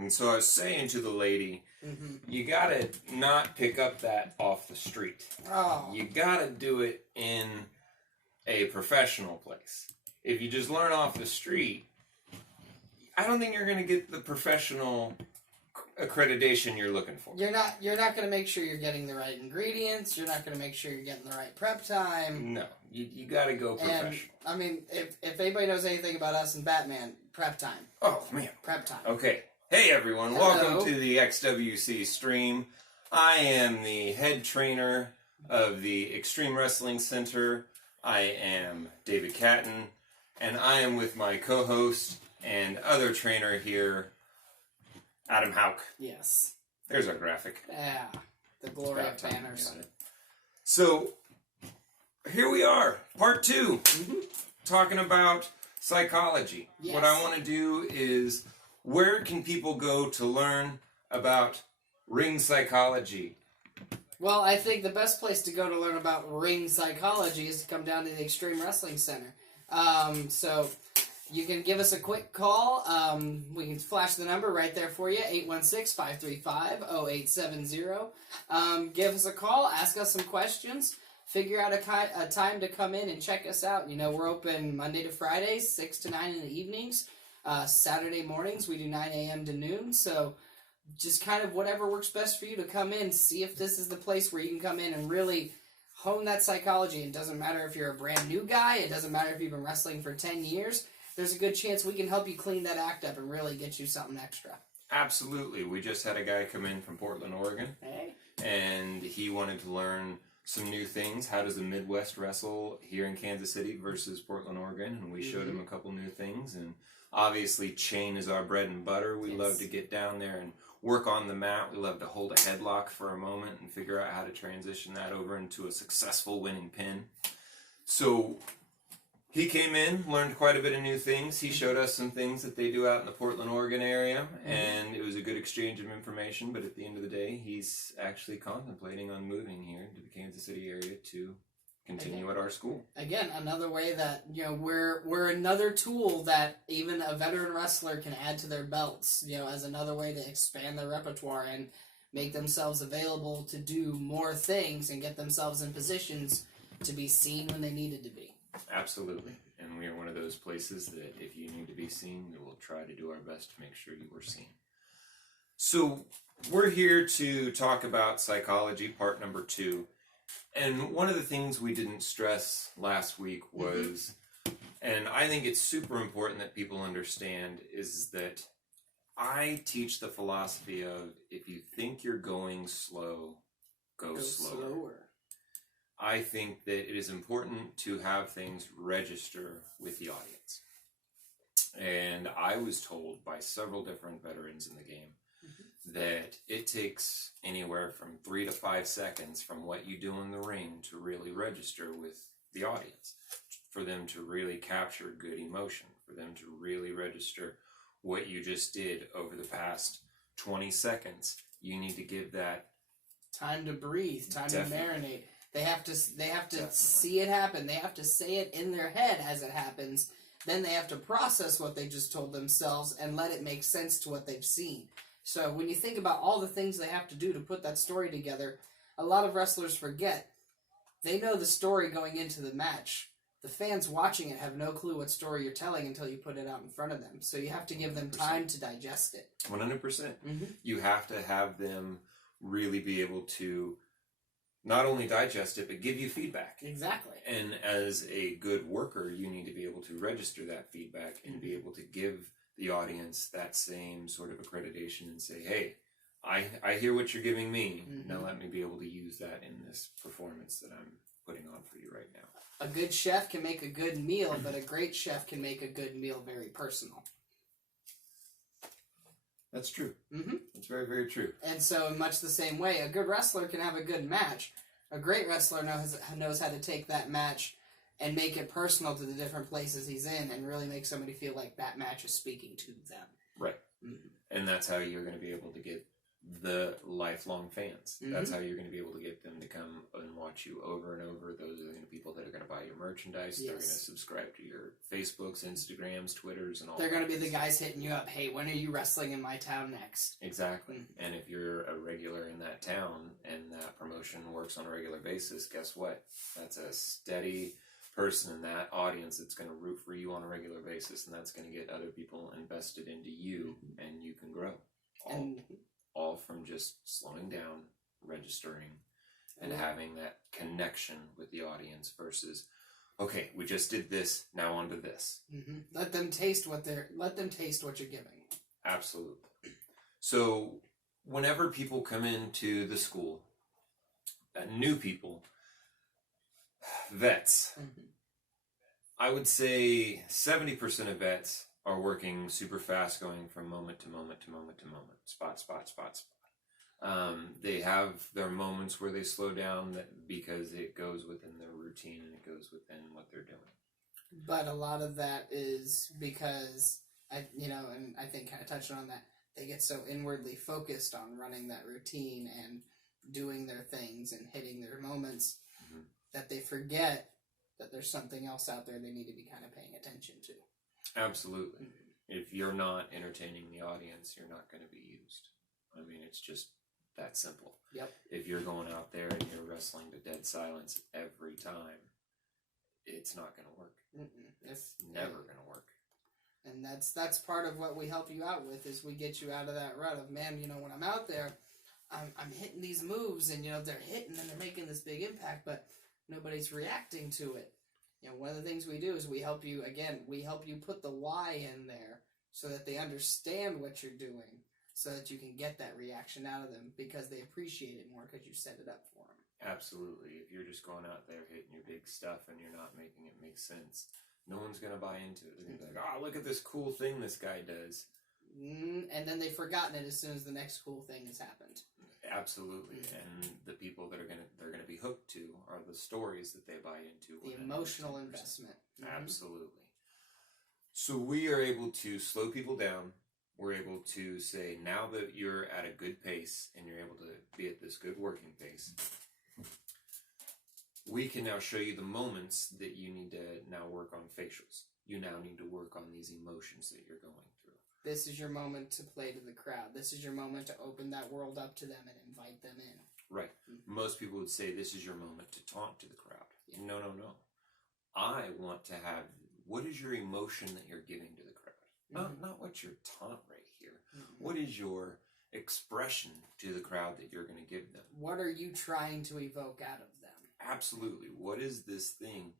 And so I was saying to the lady, you gotta not pick up that off the street. Oh. You gotta do it in a professional place. If you just learn off the street, I don't think you're gonna get the professional accreditation you're looking for. You're not going to make sure you're getting the right ingredients. You're not going to make sure you're getting the right prep time. No, you got to go professional. And, I mean, if anybody knows anything about us and Batman, prep time. Oh, man. Prep time. Okay. Hey, everyone. Hello. Welcome to the XWC Stream. I am the head trainer of the Xtreme Wrestling Center. I am David Cattin, and I am with my co-host and other trainer here, Adam Houck. Yes. There's our graphic. Yeah. The glory of banners. So, here we are. Part 2. Talking about psychology. Yes. What I want to do is, where can people go to learn about ring psychology? Well, I think the best place to go to learn about ring psychology is to come down to the Xtreme Wrestling Center. So you can give us a quick call. We can flash the number right there for you, 816-535-0870. Give us a call, ask us some questions, figure out a time to come in and check us out. You know, we're open Monday to Fridays, 6 to 9 in the evenings. Saturday mornings, we do 9 a.m. to noon. So just kind of whatever works best for you to come in, see if this is the place where you can come in and really hone that psychology. It doesn't matter if you're a brand new guy. It doesn't matter if you've been wrestling for 10 years. There's a good chance we can help you clean that act up and really get you something extra. Absolutely. We just had a guy come in from Portland, Oregon. Hey. And he wanted to learn some new things. How does the Midwest wrestle here in Kansas City versus Portland, Oregon? And we showed him a couple new things. And obviously, chain is our bread and butter. We love to get down there and work on the mat. We love to hold a headlock for a moment and figure out how to transition that over into a successful winning pin. So he came in, learned quite a bit of new things. He showed us some things that they do out in the Portland, Oregon area, and it was a good exchange of information. But at the end of the day, he's actually contemplating on moving here to the Kansas City area to continue at our school. Again, another way that, you know, we're another tool that even a veteran wrestler can add to their belts, you know, as another way to expand their repertoire and make themselves available to do more things and get themselves in positions to be seen when they needed to be. Absolutely. And we are one of those places that if you need to be seen, we will try to do our best to make sure you are seen. So we're here to talk about psychology, part number 2. And one of the things we didn't stress last week was, and I think it's super important that people understand, is that I teach the philosophy of, if you think you're going slow, go slower. I think that it is important to have things register with the audience. And I was told by several different veterans in the game that it takes anywhere from 3 to 5 seconds from what you do in the ring to really register with the audience, for them to really capture good emotion, for them to really register what you just did over the past 20 seconds. You need to give that time to breathe, time to marinate. They have to see it happen. They have to say it in their head as it happens. Then they have to process what they just told themselves and let it make sense to what they've seen. So when you think about all the things they have to do to put that story together, a lot of wrestlers forget. They know the story going into the match. The fans watching it have no clue what story you're telling until you put it out in front of them. So you have to give them time to digest it. 100%. You have to have them really be able to not only digest it, but give you feedback. Exactly. And as a good worker, you need to be able to register that feedback and be able to give the audience that same sort of accreditation and say, hey, I hear what you're giving me. Now let me be able to use that in this performance that I'm putting on for you right now. A good chef can make a good meal, but a great chef can make a good meal very personal. That's true. That's very, very true. And so in much the same way, a good wrestler can have a good match. A great wrestler knows how to take that match and make it personal to the different places he's in and really make somebody feel like that match is speaking to them. Right. And that's how you're going to be able to get the lifelong fans. That's how you're going to be able to get them to come and watch you over and over. Those are the people that are going to buy your merchandise. Yes. They're going to subscribe to your Facebooks, Instagrams, Twitters, and all They're that. going to be the guys hitting you up. Hey, when are you wrestling in my town next? Exactly. And if you're a regular in that town and that promotion works on a regular basis, guess what? That's a steady person in that audience that's going to root for you on a regular basis, and that's going to get other people invested into you, and you can grow. All from just slowing down, registering, and having that connection with the audience versus, okay, we just did this, now on to this. Mm-hmm. Let them taste what you're giving. Absolutely. So whenever people come into the school, new people, vets, I would say 70% of vets are working super fast, going from moment to moment to moment to moment, spot. They have their moments where they slow down because it goes within their routine and it goes within what they're doing. But a lot of that is because, and I think kind of touching on that, they get so inwardly focused on running that routine and doing their things and hitting their moments that they forget that there's something else out there they need to be kind of paying attention to. Absolutely. If you're not entertaining the audience, you're not going to be used. I mean, it's just that simple. Yep. If you're going out there and you're wrestling to dead silence every time, it's not going to work. It's never going to work. And that's part of what we help you out with, is we get you out of that rut of, man, when I'm out there, I'm hitting these moves and they're hitting and they're making this big impact, but nobody's reacting to it. One of the things we do is we help you put the why in there so that they understand what you're doing, so that you can get that reaction out of them because they appreciate it more because you set it up for them. Absolutely. If you're just going out there hitting your big stuff and you're not making it make sense, no one's going to buy into it. They're going to be like, oh, look at this cool thing this guy does. And then they've forgotten it as soon as the next cool thing has happened. Absolutely. And the people that they're gonna be hooked to are the stories that they buy into. The emotional investment. Absolutely. So we are able to slow people down. We're able to say, now that you're at a good pace and you're able to be at this good working pace, we can now show you the moments that you need to now work on facials. You now need to work on these emotions that you're going through. This is your moment to play to the crowd. This is your moment to open that world up to them and invite them in. Right. Most people would say this is your moment to taunt to the crowd. Yeah. No. I want to have, what is your emotion that you're giving to the crowd? Not what's your taunt right here. What is your expression to the crowd that you're going to give them? What are you trying to evoke out of them? Absolutely. What is this thing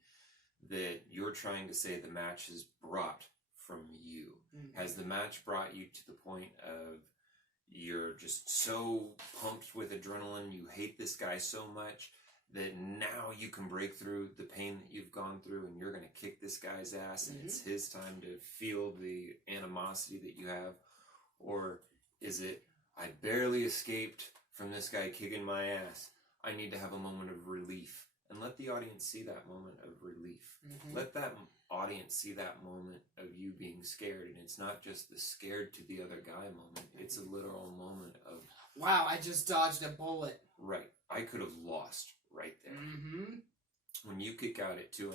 that you're trying to say the match has brought from you? Has the match brought you to the point of you're just so pumped with adrenaline, you hate this guy so much that now you can break through the pain that you've gone through and you're going to kick this guy's ass and it's his time to feel the animosity that you have? Or is it, I barely escaped from this guy kicking my ass, I need to have a moment of relief? And let the audience see that moment of relief. Let that audience see that moment of you being scared. And it's not just the scared to the other guy moment. It's a literal moment of, wow, I just dodged a bullet. Right. I could have lost right there. When you kick out at 2.5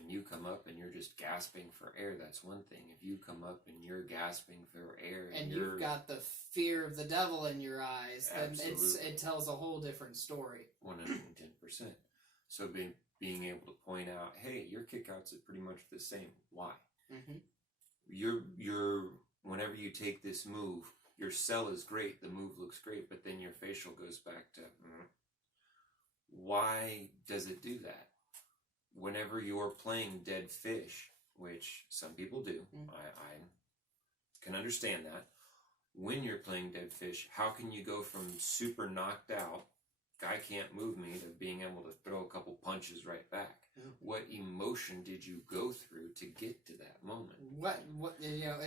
and you come up and you're just gasping for air, that's one thing. If you come up and you're gasping for air and you've got the fear of the devil in your eyes, then it tells a whole different story. 110%. So being able to point out, hey, your kickouts are pretty much the same. Why? You're whenever you take this move, your sell is great, the move looks great, but then your facial goes back to, why does it do that? Whenever you're playing dead fish, which some people do, I can understand that. When you're playing dead fish, how can you go from super knocked out, guy can't move me, to being able to throw a couple punches right back? What emotion did you go through to get to that moment?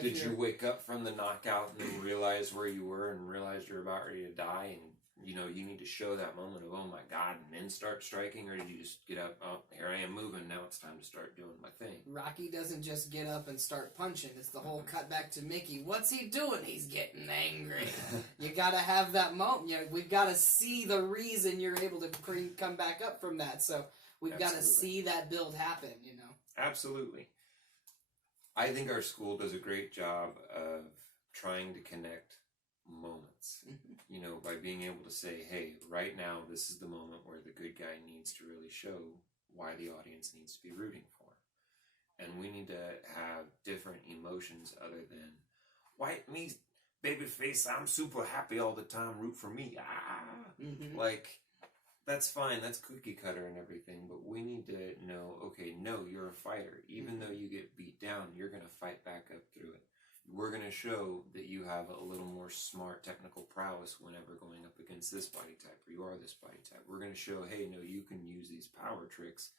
Did you wake up from the knockout and then realize where you were and realize you're about ready to die and you need to show that moment of, oh my God, and then start striking? Or did you just get up, oh, here I am moving, now it's time to start doing my thing? Rocky doesn't just get up and start punching. It's the whole cut back to Mickey. What's he doing? He's getting angry. You gotta have that moment. We've gotta see the reason you're able to come back up from that. So We've got to see that build happen, you know. Absolutely. I think our school does a great job of trying to connect moments, you know, by being able to say, hey, right now, this is the moment where the good guy needs to really show why the audience needs to be rooting for him. And we need to have different emotions other than, white me, babyface, I'm super happy all the time, root for me. Like, that's fine, that's cookie cutter and everything, but we need to know, okay, no, you're a fighter. Even though you get beat down, you're going to fight back up through it. We're going to show that you have a little more smart technical prowess whenever going up against this body type, or you are this body type. We're going to show, hey, no, you can use these power tricks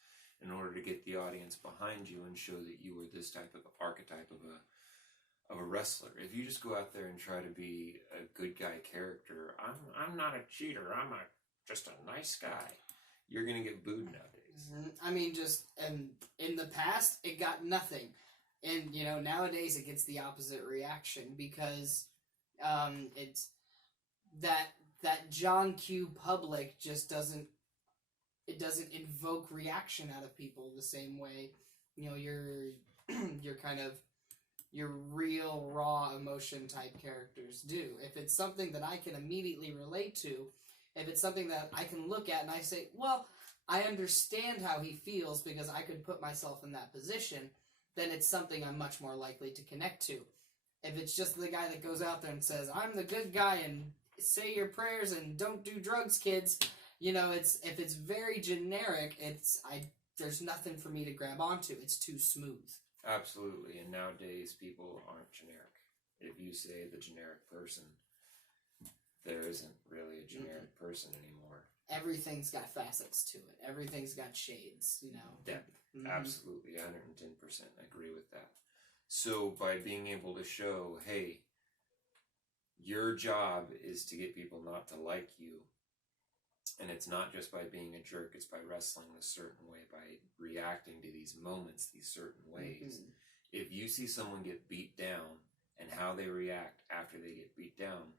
in order to get the audience behind you and show that you are this type of archetype of a wrestler. If you just go out there and try to be a good guy character, I'm not a cheater, I'm just a nice guy, you're going to get booed nowadays. I mean, just, and in the past, it got nothing. And, you know, nowadays it gets the opposite reaction because it's that John Q public just doesn't invoke reaction out of people the same way, you know, your kind of, your real raw emotion type characters do. If it's something that I can immediately relate to, if it's something that I can look at and I say, well, I understand how he feels because I could put myself in that position, then it's something I'm much more likely to connect to. If it's just the guy that goes out there and says, I'm the good guy and say your prayers and don't do drugs, kids, you know, if it's very generic, there's nothing for me to grab onto. It's too smooth. Absolutely, and nowadays people aren't generic. If you say the generic person, there isn't really a generic person anymore. Everything's got facets to it. Everything's got shades, you know. Depth. Absolutely, 110% agree with that. So by being able to show, hey, your job is to get people not to like you, and it's not just by being a jerk, it's by wrestling a certain way, by reacting to these moments, these certain ways. If you see someone get beat down and how they react after they get beat down,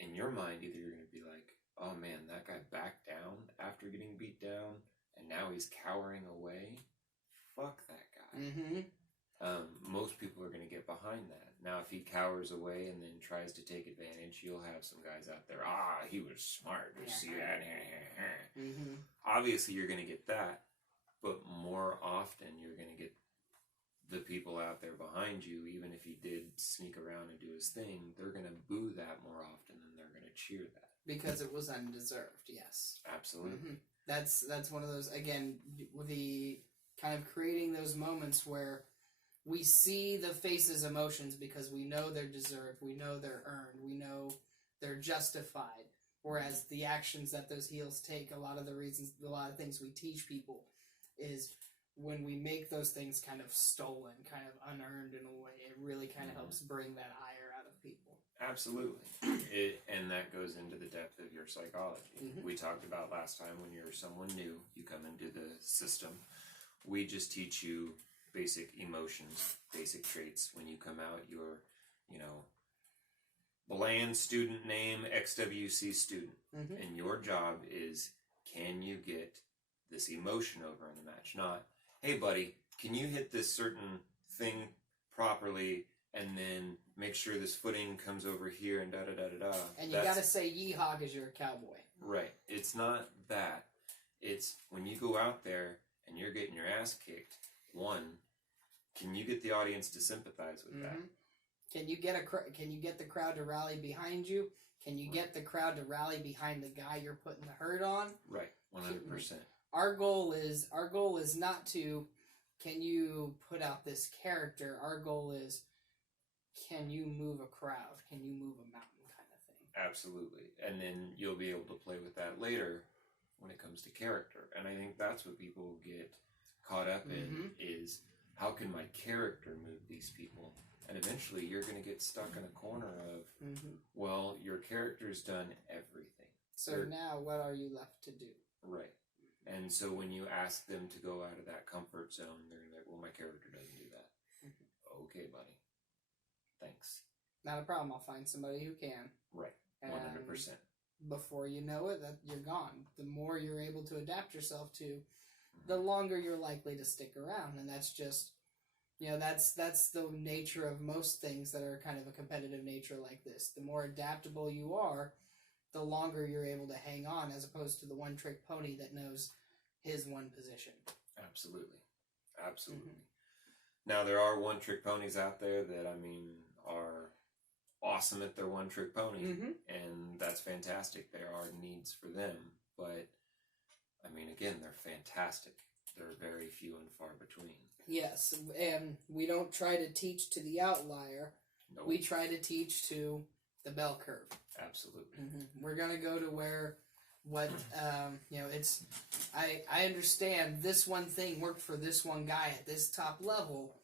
in your mind, either you're going to be like, oh man, that guy backed down after getting beat down, and now he's cowering away. Fuck that guy. Most people are going to get behind that. Now, if he cowers away and then tries to take advantage, you'll have some guys out there, he was smart. You see that? Obviously, you're going to get that, but more often, you're going to get the people out there behind you, even if he did sneak around and do his thing, they're going to boo that more often than they're going to cheer that. Because it was undeserved, yes. Absolutely. That's one of those, again, the kind of creating those moments where we see the face's emotions because we know they're deserved, we know they're earned, we know they're justified. Whereas the actions that those heels take, a lot of things we teach people is when we make those things kind of stolen, kind of unearned in a way, it really kind of helps bring that ire out of people. Absolutely. And that goes into the depth of your psychology. We talked about last time when you're someone new, you come into the system, we just teach you basic emotions, basic traits. When you come out, you're, you know, bland student name, XWC Student. And your job is, can you get this emotion over in the match? Not, hey buddy, can you hit this certain thing properly and then make sure this footing comes over here and da-da-da-da-da. And you gotta say yeehaw because you're a cowboy. Right. It's not that. It's when you go out there and you're getting your ass kicked, one, can you get the audience to sympathize with that? Can you get the crowd to rally behind you? Can you get the crowd to rally behind the guy you're putting the hurt on? Right. 100%. Our goal is not to, can you put out this character? Our goal is, can you move a crowd? Can you move a mountain kind of thing? Absolutely. And then you'll be able to play with that later when it comes to character. And I think that's what people get caught up in is, how can my character move these people? And eventually you're going to get stuck in a corner of, well, your character's done everything. So now what are you left to do? Right. And so when you ask them to go out of that comfort zone, they're going to be like, well, my character doesn't do that. Okay, buddy. Thanks. Not a problem. I'll find somebody who can. Right. 100%. before you know it, that you're gone. The more you're able to adapt yourself to, the longer you're likely to stick around. And that's just, that's the nature of most things that are kind of a competitive nature like this. The more adaptable you are, the longer you're able to hang on, as opposed to the one-trick pony that knows his one position. Absolutely. Now, there are one-trick ponies out there that, are awesome at their one-trick pony, and that's fantastic. There are needs for them, but, again, they're fantastic. They're very few and far between. Yes, and we don't try to teach to the outlier. Nope. We try to teach to the bell curve. Absolutely. We're going to go to where it's... I understand this one thing worked for this one guy at this top level,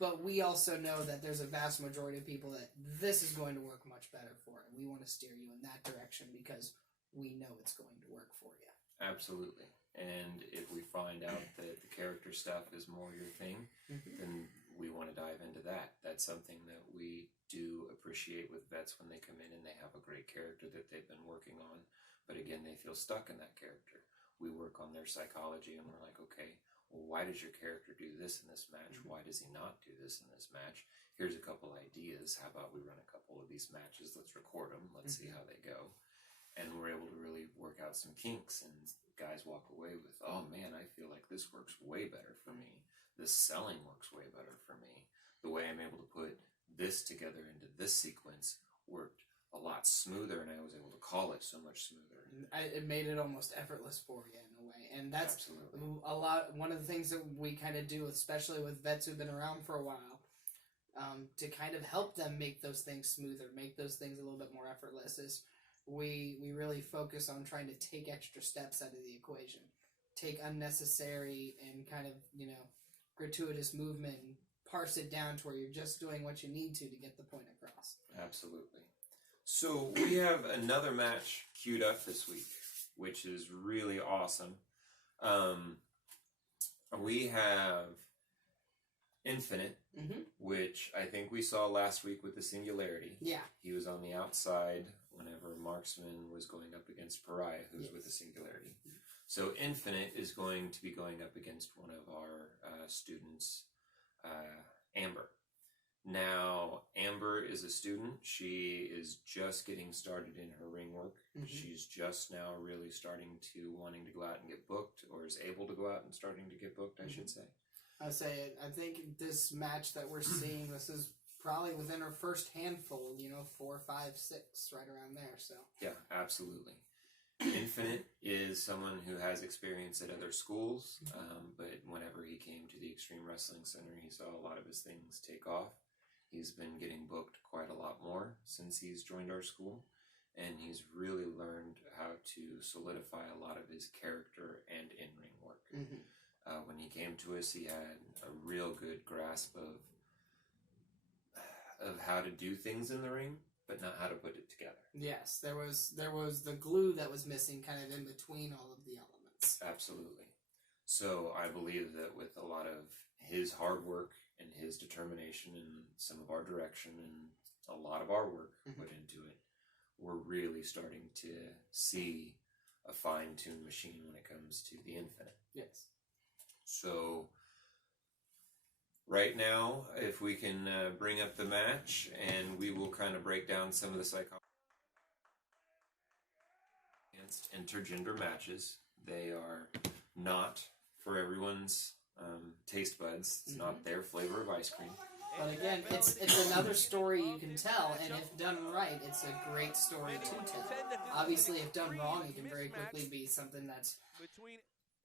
but we also know that there's a vast majority of people that this is going to work much better for, and we want to steer you in that direction because we know it's going to work for you. Absolutely. And if we find out that the character stuff is more your thing, then we want to dive into that. That's something that we do appreciate with vets when they come in and they have a great character that they've been working on, but again, they feel stuck in that character. We work on their psychology and we're like, okay, well, why does your character do this in this match? Why does he not do this in this match? Here's a couple ideas. How about we run a couple of these matches? Let's record them. Let's see how they go. And we're able to really work out some kinks, and guys walk away with, oh man, I feel like this works way better for me. This selling works way better for me. The way I'm able to put this together into this sequence worked a lot smoother, and I was able to call it so much smoother. It made it almost effortless for you in a way, and that's Absolutely. one of the things that we kind of do, especially with vets who've been around for a while, to kind of help them make those things smoother, make those things a little bit more effortless, is we really focus on trying to take extra steps out of the equation, take unnecessary and kind of, gratuitous movement and parse it down to where you're just doing what you need to get the point across. Absolutely. So we have another match queued up this week, which is really awesome. We have Infinite, which I think we saw last week with the Singularity. Yeah. He was on the outside whenever Marksman was going up against Pariah, who's with the Singularity. So Infinite is going to be going up against one of our students, Amber. Now, Amber is a student. She is just getting started in her ring work. She's just now really starting to wanting to go out and get booked, or is able to go out and starting to get booked, I should say. I think this match that we're seeing, this is probably within her first handful, 4, 5, 6, right around there. So yeah, absolutely. Infinite is someone who has experience at other schools, but whenever he came to the Xtreme Wrestling Center, he saw a lot of his things take off. He's been getting booked quite a lot more since he's joined our school, and he's really learned how to solidify a lot of his character and in-ring work. When he came to us, he had a real good grasp of how to do things in the ring, but not how to put it together. Yes, there was the glue that was missing kind of in between all of the elements. Absolutely. So I believe that with a lot of his hard work and his determination and some of our direction and a lot of our work put into it, we're really starting to see a fine-tuned machine when it comes to the Infinite. Yes. So right now, if we can bring up the match, and we will kind of break down some of the psychology against intergender matches. They are not for everyone's taste buds. It's not their flavor of ice cream. But again, it's another story you can tell, and if done right, it's a great story to tell. Obviously, if done wrong, it can very quickly be something that's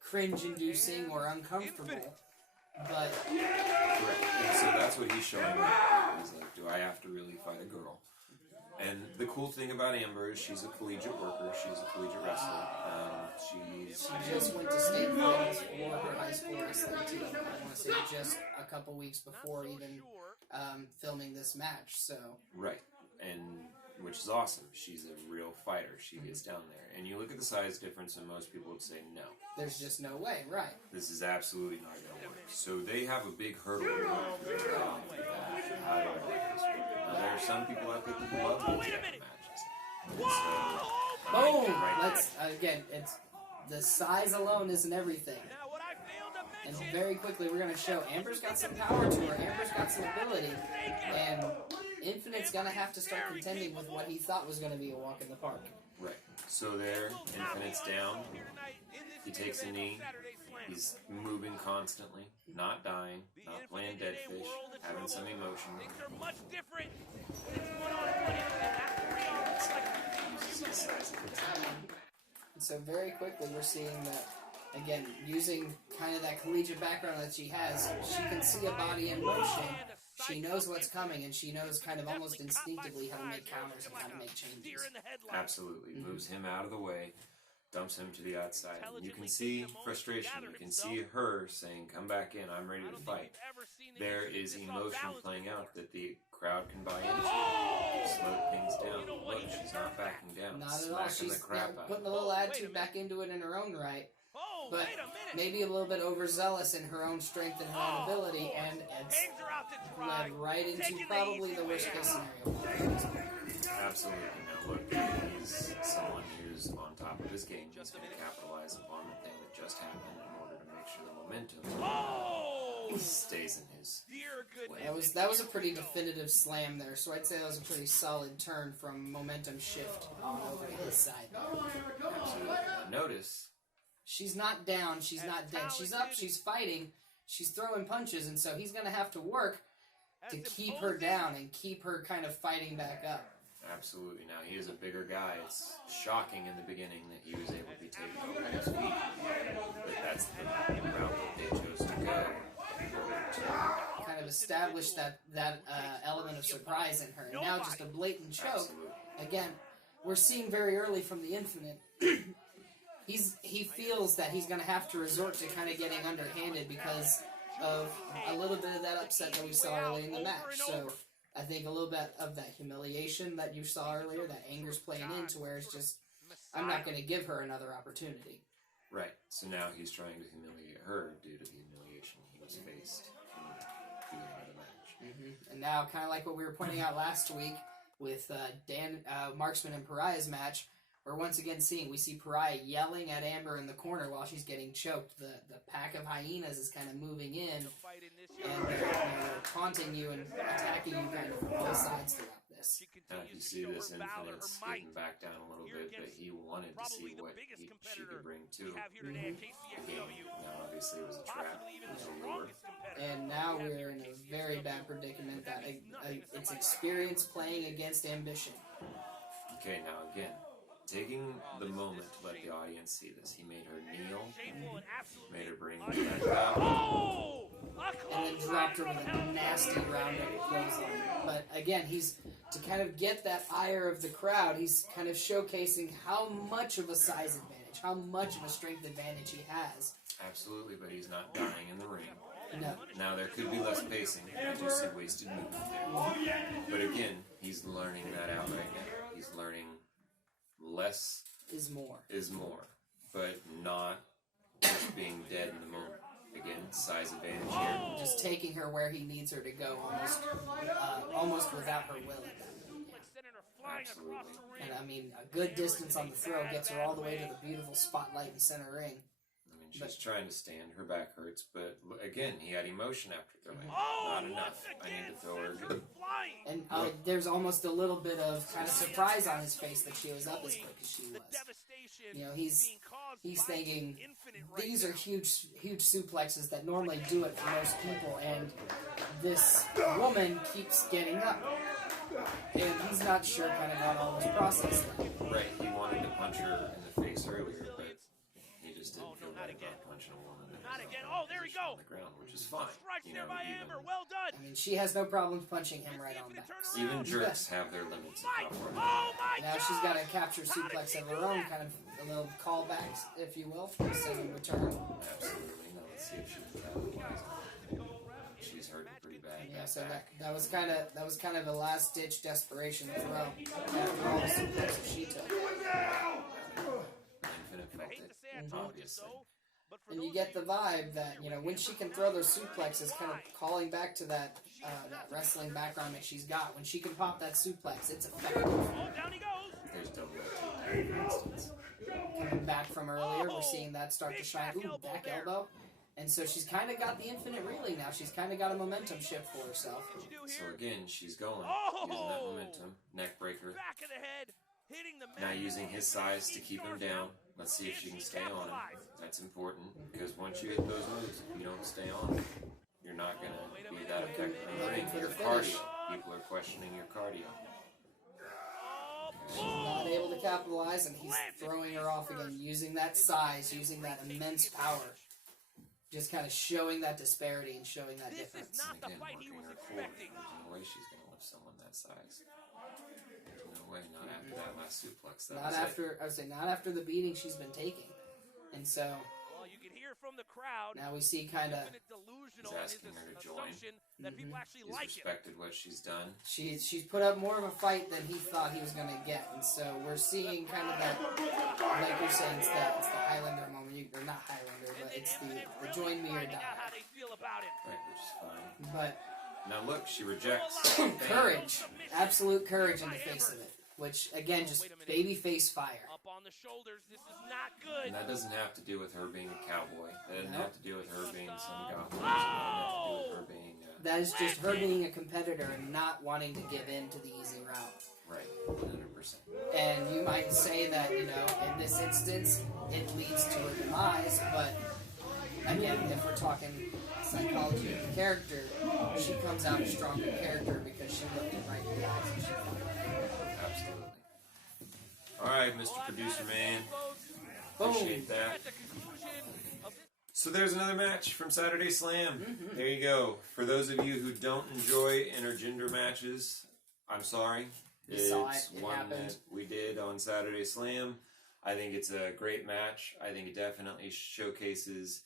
cringe-inducing or uncomfortable. But correct. And so that's what he's showing me. He's like, do I have to really fight a girl? And the cool thing about Amber is she's a collegiate worker. She's a collegiate wrestler. She just went to state finals for her high school wrestling team. I want to say just a couple weeks before even filming this match. So right, and which is awesome. She's a real fighter. She gets down there, and you look at the size difference, and most people would say no. There's just no way, right? This is absolutely not going to work. So they have a big hurdle to jump through right off the bat. How do I make this work? Now, there are some people out there who love those type of matches. Boom! Let's again. It's the size alone isn't everything. And very quickly, we're gonna show Amber's got some power to her. Amber's got some ability, and Infinite's gonna have to start contending with what he thought was gonna be a walk in the park. Right. So there, Infinite's down. He takes a knee. He's moving constantly, not dying, not playing dead fish, having some emotion. And so very quickly we're seeing that, again, using kind of that collegiate background that she has, she can see a body in motion, she knows what's coming, and she knows kind of almost instinctively how to make counters and how to make changes. Absolutely. Moves him out of the way, dumps him to the outside. And you can see frustration. You can see her saying, come back in, I'm ready to fight. There is emotion playing out that the crowd can buy into. Slow things down. Look, she's not backing down. Not at all. Smacking She's the crap out. putting a little attitude back into it in her own right. But maybe a little bit overzealous in her own strength and her own ability, and it's led right into probably the worst case scenario. Absolutely. Now look, he's someone who's on top of his game. He's going to capitalize upon the thing that just happened in order to make sure the momentum stays in his way. That was a pretty definitive slam there, so I'd say that was a pretty solid turn from momentum shift on over to his side. Absolutely. Now notice, she's not down, she's not dead. She's up, she's fighting, she's throwing punches, and so he's going to have to work to keep her down and keep her kind of fighting back up. absolutely. Now he is a bigger guy. It's shocking in the beginning that he was able to be taken over his feet, but that's the route that they chose to go. Kind of establish that element of surprise in her. And now just a blatant choke. Absolutely. Again, we're seeing very early from the Infinite. He feels that he's going to have to resort to kind of getting underhanded because of a little bit of that upset that we saw early in the match. So I think a little bit of that humiliation that you saw earlier, that anger's playing into where it's just, I'm not going to give her another opportunity. Right. So now he's trying to humiliate her due to the humiliation he was faced in the beginning of the match. And now, kind of like what we were pointing out last week with Marksman and Pariah's match, we're once again we see Pariah yelling at Amber in the corner while she's getting choked. The pack of hyenas is kind of moving in, and they're taunting you and attacking you kind of from both sides throughout this. Now if you see this Infinite's getting back down a little bit, but he wanted to see what she could bring too. Again, now obviously it was a trap, it was a lure. And now we're in a very bad predicament that it's experience playing against ambition. Okay, now again, taking the moment to let the audience see this, he made her kneel, made her bring her back up, and then dropped her with a nasty rounded clothesline. But again, he's to kind of get that ire of the crowd. He's kind of showcasing how much of a size advantage, how much of a strength advantage he has. Absolutely, but he's not dying in the ring. No. Now there could be less pacing. I do see wasted movement there. But again, he's learning that out right now. He's learning less is more, but not just being dead in the moment. Again, size advantage here. Just taking her where he needs her to go, almost without her will at that point. Absolutely. And I mean, a good distance on the throw gets her all the way to the beautiful spotlight in center ring. I mean, she's trying to stand. Her back hurts, but again, he had emotion after throwing. Not enough. I need to throw her again. And there's almost a little bit of kind of surprise on his face that she was up as quick as she was. You know, he's thinking these are huge suplexes that normally do it for most people, and this woman keeps getting up. And he's not sure kind of how all this process went. Right, he wanted to punch her in the face earlier, but he just didn't feel right about punching a woman that was on the ground, which is fine. You know, I mean, she has no problems punching him right on back. Even jerks have their limits of how far. Now she's got a capture suplex of her own, kind of a little callback, if you will, for the second return. Absolutely. Now let's see if she's capitalizing. She's hurting pretty bad. Yeah, so that was kind of a last ditch desperation throw after all the suplexes she took. Infinite felt it, obviously. And you get the vibe that, you know, when she can throw those suplexes, kind of calling back to that wrestling background that she's got. When she can pop that suplex, it's effective. There's double leg takedown, for instance. Coming back from earlier, we're seeing that start to shine. Ooh, back elbow. And so she's kind of got the infinite reeling now. She's kind of got a momentum shift for herself. So again, she's going, using that momentum, neck breaker. Back of the head, hitting the Now using his size to keep him down. Let's see if she can stay on him. That's important, because once you hit those moves, if you don't stay on them, you're not going to be that effective in the ring. Your cardio. People are questioning your cardio. She's not able to capitalize, and he's throwing her off again, using that size, using that immense power. Just kind of showing that disparity and showing that difference. And again, working her forward. There's no way she's going to lift someone that size. There's no way, not after that last suplex. Not after, I would say, not after the beating she's been taking. And so, well, you can hear from the crowd. Now we see kind of he's asking her to join. That people actually He's respected what she's done. She's put up more of a fight than he thought he was going to get, and so we're seeing kind of that, like you're saying, it's the Highlander moment. Or not Highlander, but it's the join me or die. Right, which is fine. But now look, she rejects. courage, absolute courage in the face of it. Which again, just baby face fire. Up on the shoulders, this is not good. And that doesn't have to do with her being a cowboy. That doesn't have to do with her being some goblin. That doesn't have to do with her being. That is just her being a competitor and not wanting to give in to the easy route. Right, 100%. And you might say that, you know, in this instance, it leads to her demise, but again, if we're talking psychology of the character, she comes out a stronger character because she looked it right in the eyes and she fought. Absolutely. Alright, Mr. Producer Man. Boom. Appreciate that. So there's another match from Saturday Slam. There you go. For those of you who don't enjoy intergender matches, I'm sorry. It's one happened. that we did on Saturday Slam. I think it's a great match. I think it definitely showcases,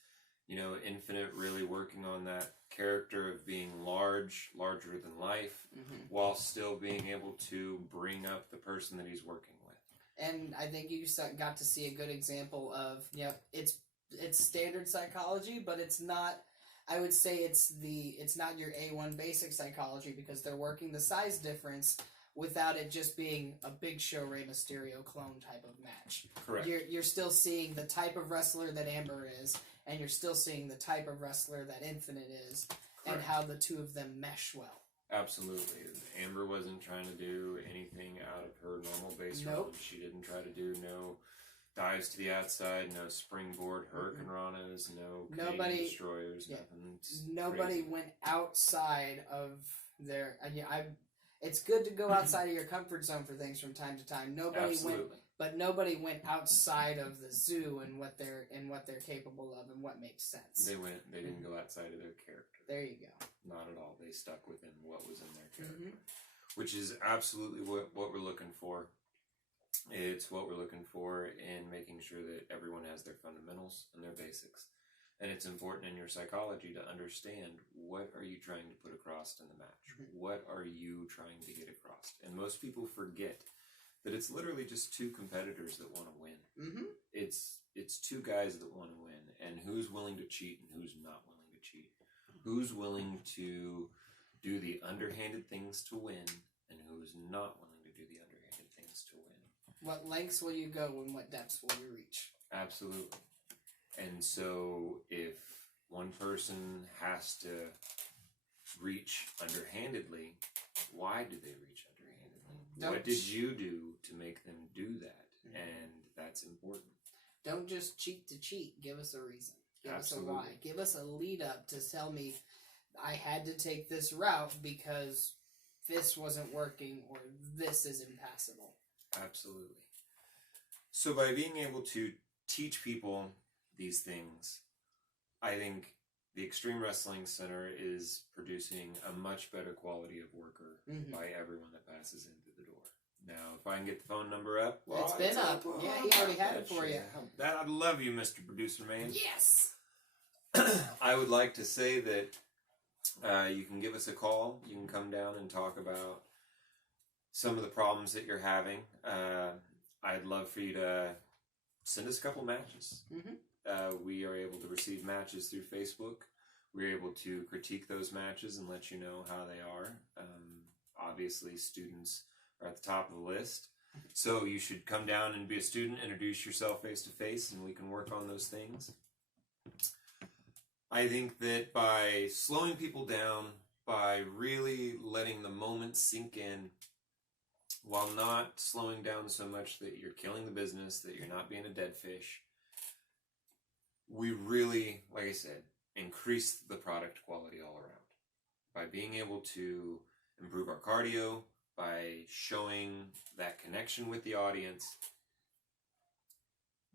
you know, Infinite really working on that character of being larger than life, while still being able to bring up the person that he's working with. And I think you got to see a good example of, you know, it's standard psychology, but it's not. I would say it's not your A1 basic psychology, because they're working the size difference without it just being a Big Show Rey Mysterio clone type of match. Correct. You're still seeing the type of wrestler that Amber is, and you're still seeing the type of wrestler that Infinite is, and how the two of them mesh well. Absolutely. Amber wasn't trying to do anything out of her normal base run. She didn't try to do no dives to the outside, no springboard hurricane ranas, no Canadian destroyers, nothing. Nobody went outside of their. It's good to go outside of your comfort zone for things from time to time. Nobody went outside of the zoo and what they're capable of and what makes sense. They didn't go outside of their character. There you go. Not at all. They stuck within what was in their character, which is absolutely what we're looking for. It's what we're looking for in making sure that everyone has their fundamentals and their basics. And it's important in your psychology to understand, what are you trying to put across in the match? What are you trying to get across? And most people forget that it's literally just two competitors that want to win. It's two guys that want to win, and who's willing to cheat and who's not willing to cheat. Who's willing to do the underhanded things to win, and who's not willing to do the underhanded things to win. What lengths will you go and what depths will you reach? Absolutely. And so if one person has to reach underhandedly, why do they reach underhandedly? What did you do to make them do that? And that's important. Don't just cheat to cheat. Give us a reason. Give Absolutely. us a why. Give us a lead up to tell me I had to take this route because this wasn't working or this is impassable. Absolutely. So by being able to teach people these things, I think the Xtreme Wrestling Center is producing a much better quality of worker by everyone that passes into the door. Now, if I can get the phone number up. Well, it's been up. Yeah, he already had it for you. That I'd love you, Mr. Producer Man. Yes! I would like to say that you can give us a call. You can come down and talk about some of the problems that you're having. I'd love for you to send us a couple matches. We are able to receive matches through Facebook. We're able to critique those matches and let you know how they are. Obviously, students are at the top of the list. So you should come down and be a student, introduce yourself face to face, and we can work on those things. I think that by slowing people down, by really letting the moment sink in, while not slowing down so much that you're killing the business, that you're not being a dead fish, we really, like I said, increase the product quality all around. By being able to improve our cardio, by showing that connection with the audience,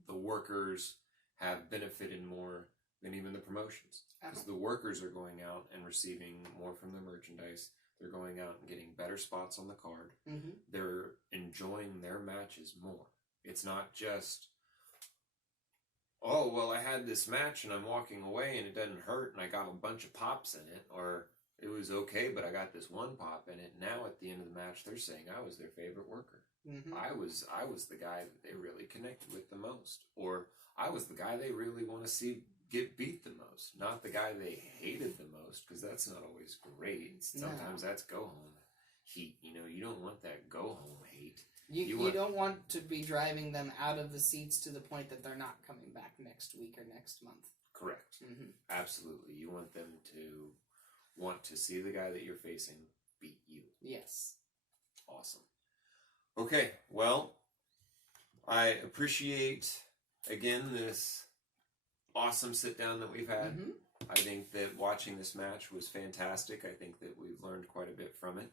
the workers have benefited more than even the promotions. Because the workers are going out and receiving more from the merchandise. They're going out and getting better spots on the card. Mm-hmm. They're enjoying their matches more. It's not just, oh, well, I had this match and I'm walking away and it doesn't hurt and I got a bunch of pops in it, or it was okay, but I got this one pop in it. Now at the end of the match, they're saying I was their favorite worker. Mm-hmm. I was the guy that they really connected with the most, or I was the guy they really want to see get beat the most, not the guy they hated the most, because that's not always great. Sometimes that's go home heat. You know, you don't want that go home hate. You don't want to be driving them out of the seats to the point that they're not coming back next week or next month. Correct. Mm-hmm. Absolutely. You want them to want to see the guy that you're facing beat you. Yes. Awesome. Okay, well, I appreciate, again, this awesome sit-down that we've had. Mm-hmm. I think that watching this match was fantastic. I think that we've learned quite a bit from it.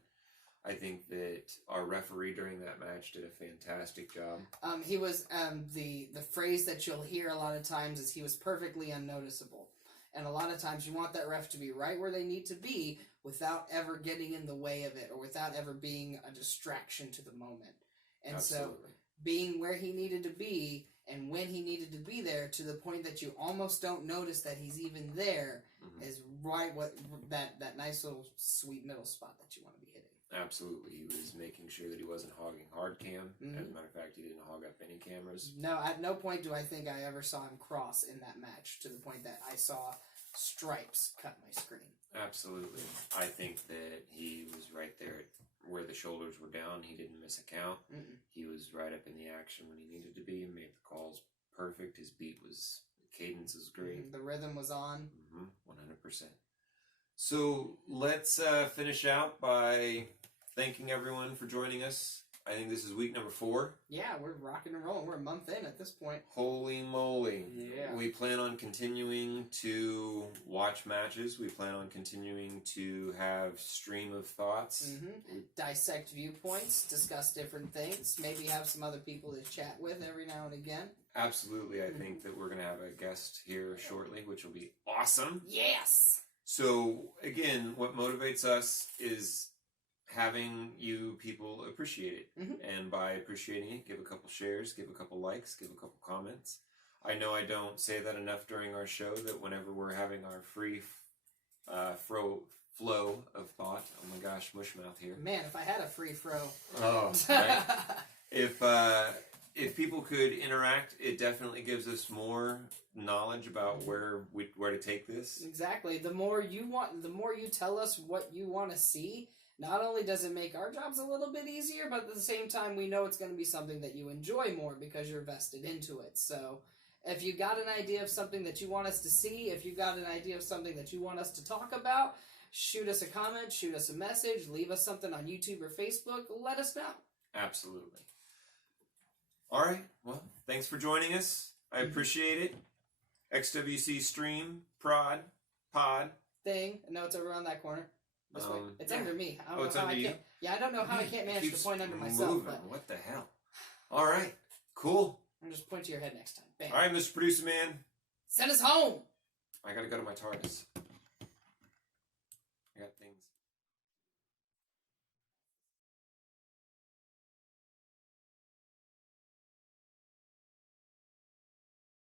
I think that our referee during that match did a fantastic job. He was, the phrase that you'll hear a lot of times is he was perfectly unnoticeable. And a lot of times you want that ref to be right where they need to be without ever getting in the way of it or without ever being a distraction to the moment. And Absolutely. so being where he needed to be and when he needed to be there to the point that you almost don't notice that he's even there is right what that nice little sweet middle spot that you want to be hitting. Absolutely. He was making sure that he wasn't hogging hard cam. As a matter of fact, he didn't hog up any cameras. No, at no point do I think I ever saw him cross in that match to the point that I saw stripes cut my screen. Absolutely. I think that he was right there where the shoulders were down. He didn't miss a count. He was right up in the action when he needed to be and made the calls perfect. His beat was, cadence was great. The rhythm was on. 100%. So let's finish out by thanking everyone for joining us. I think this is week number 4. Yeah, we're rocking and rolling. We're a month in at this point. Holy moly. Yeah. We plan on continuing to watch matches. We plan on continuing to have stream of thoughts. Dissect viewpoints, discuss different things, maybe have some other people to chat with every now and again. Absolutely. I think that we're going to have a guest here shortly, which will be awesome. Yes! So, again, what motivates us is having you people appreciate it. And by appreciating it, give a couple shares, give a couple likes, give a couple comments. I know I don't say that enough during our show, that whenever we're having our free flow of thought, oh my gosh, mushmouth here. Man, if I had a free fro. Oh, right. If people could interact, it definitely gives us more knowledge about where to take this. Exactly. The more you tell us what you want to see, not only does it make our jobs a little bit easier, but at the same time, we know it's going to be something that you enjoy more because you're vested into it. So if you got an idea of something that you want us to see, if you got an idea of something that you want us to talk about, shoot us a comment, shoot us a message, leave us something on YouTube or Facebook, let us know. Absolutely. All right. Well, thanks for joining us. I appreciate it. XWC Stream, Pod. Thing. No, it's over on that corner. This way. It's under me. I don't know it's how under you? Yeah, I don't know how I can't manage to point under myself. Moving. But What the hell? All right. Cool. I'll just point to your head next time. Bam. All right, Mr. Producer Man. Send us home! I got to go to my TARDIS. I got things.